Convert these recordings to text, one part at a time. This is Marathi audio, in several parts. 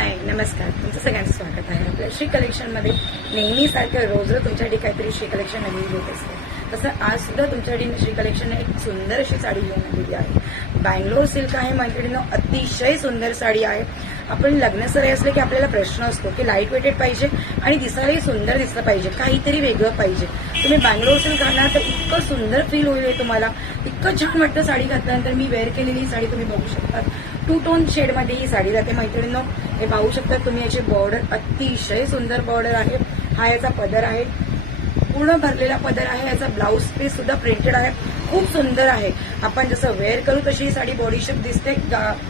हाय नमस्कार, तुमचं सगळ्यांचं स्वागत आहे आपल्या श्री कलेक्शनमध्ये. नेहमीसारखं रोज तुमच्यासाठी काहीतरी श्री कलेक्शन नवीन घेत असते. तसं आज सुद्धा तुमच्यासाठी श्री कलेक्शन एक सुंदर अशी साडी घेऊन आलेली आहे. बँगलोर सिल्क आहे मैत्रिणींनो, अतिशय सुंदर साडी आहे. आपण लग्न सराई असले की आपल्याला प्रश्न असतो की लाईट वेटेड पाहिजे आणि दिसायलाही सुंदर दिसलं पाहिजे, काहीतरी वेगळं पाहिजे. तुम्ही बँगलोर सिल्क घालणार तर इतकं सुंदर फील होईल तुम्हाला, इतकं छान वाटतं साडी घातल्यानंतर. मी वेअर केलेली साडी तुम्ही बघू शकता, 2 टोन शेडमध्ये ही साडी जाते मैत्रिणींनो. हे पाहू शकता तुम्ही, याची बॉर्डर अतिशय सुंदर बॉर्डर आहे. हा याचा पदर आहे, पूर्ण भरलेला पदर आहे. याचा ब्लाऊज पीस सुद्धा प्रिंटेड आहे, खूप सुंदर आहे. आपण जसं वेअर करू तशी ही साडी बॉडीशेप दिसते,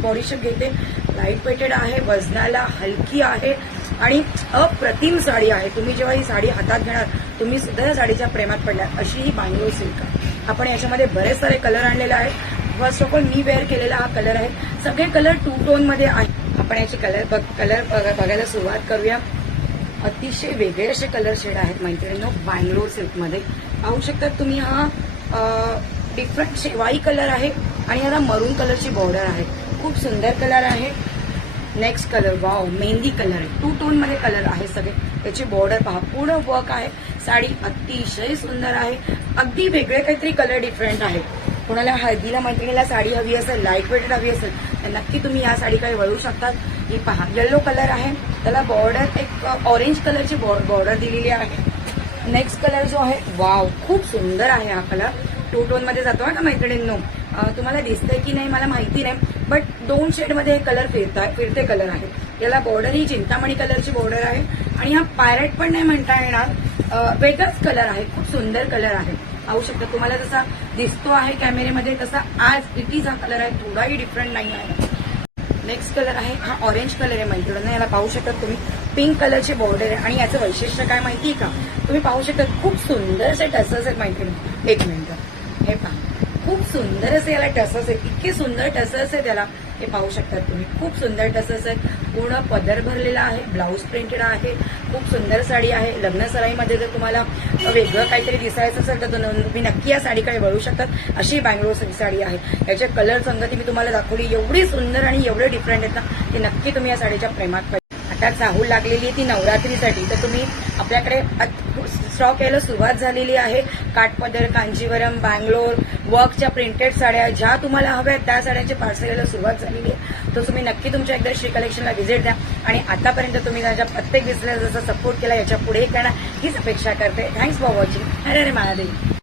बॉडीशेप घेते. लाईट वेटेड आहे, वजनाला हलकी आहे आणि अप्रतिम साडी आहे. तुम्ही जेव्हा ही साडी हातात घेणार तुम्ही सुद्धा या साडीच्या प्रेमात पडणार, अशी ही बँगलोर सिल्क आहे. आपण याच्यामध्ये बरेच सारे कलर आणलेले आहेत. फर्स्ट ऑफ ऑल मी वेअर केलेला हा कलर आहे. सगळे कलर 2 टोन मध्ये आहे. आपण याचे कलर बघायला सुरुवात करूया. अतिशय वेगळे असे कलर शेड आहेत मैत्रिणींनो बँगलोर सिल्कमध्ये. पाहू शकतात तुम्ही, हा डिफरंट शेवाई कलर आहे आणि याला मरून कलरची बॉर्डर आहे. खूप सुंदर कलर आहे. Next colour wow, mehndi colour आहे. 2 टोन मध्ये कलर आहे सगळे. त्याची बॉर्डर पहा, पूर्ण वर्क आहे. साडी अतिशय सुंदर आहे. अगदी वेगळे काहीतरी कलर डिफरंट आहे. कोणाला हळदीला मैत्रिणीला साडी हवी असेल, लाईट वेटेड हवी असेल तर नक्की तुम्ही या साडीकडे वळू शकतात. ही पहा, येलो कलर आहे, त्याला बॉर्डर एक ऑरेंज कलरची बॉर्डर दिलेली आहे. नेक्स्ट कलर जो आहे वाव, खूप सुंदर आहे. हा कलर 2 टोन मध्ये जातो ना मैत्रिणींनो. तुम्हाला दिसतंय की नाही मला माहिती नाही, बट 2 शेडमध्ये हे कलर फिरते कलर आहे. याला बॉर्डर ही चिंतामणी कलरची बॉर्डर आहे आणि हा पायरेट पण नाही म्हणता येणार, वेगळाच कलर आहे. खूप सुंदर कलर आहे. पाहू शकता, तुम्हाला जसा दिसतो आहे कॅमेरेमध्ये तसा आज इट इज हा कलर आहे, थोडाही डिफरंट नाही आहे. नेक्स्ट कलर आहे हा ऑरेंज कलर आहे मैत्रिणींनो. याला पाहू शकता तुम्ही, पिंक कलरची बॉर्डर आहे आणि याचं वैशिष्ट्य काय माहिती का, तुम्ही पाहू शकता खूप सुंदर असे टसल्स आहेत मैत्रिणी. एक मिनिट, हे पहा, खूप सुंदर असे याला टसल्स आहेत. इतके सुंदर टसल्स आहेत याला, हे पाहू शकतात तुम्ही. खूप सुंदर टसल्स आहेत. पूर्ण पदर भरलेला आहे, ब्लाऊज प्रिंटेड आहे. खूप सुंदर साडी आहे. लग्न सराईमध्ये जर तुम्हाला वेगळं काहीतरी दिसायचं असेल तर तुम्ही नक्की या साडीकडे वळू शकतात. अशी बँगलोर साडी आहे. याचे कलर संगती मी तुम्हाला दाखवली, एवढी सुंदर आणि एवढे डिफरंट आहेत ना, की नक्की तुम्ही या साडीच्या प्रेमात पडा. आता चाहूल लागलेली आहे ती नवरात्रीसाठी, तर तुम्ही आपल्याकडे स्टॉक यायला सुरुवात झालेली आहे. काठपदर, कांजीवरम, बँगलोर वर्कच्या प्रिंटेड साड्या ज्या तुम्हाला हव्या त्या साड्यांची पार्सल यायला सुरुवात झालेली आहे. तर तुम्ही नक्की तुमच्या एकदा श्री कलेक्शनला व्हिजिट द्या आणि आतापर्यंत तुम्ही माझ्या प्रत्येक बिझनेसला जसा सपोर्ट केला याच्या पुढेही करणार हीच अपेक्षा करते. Thanks for watching. Hare Hare Mahadev.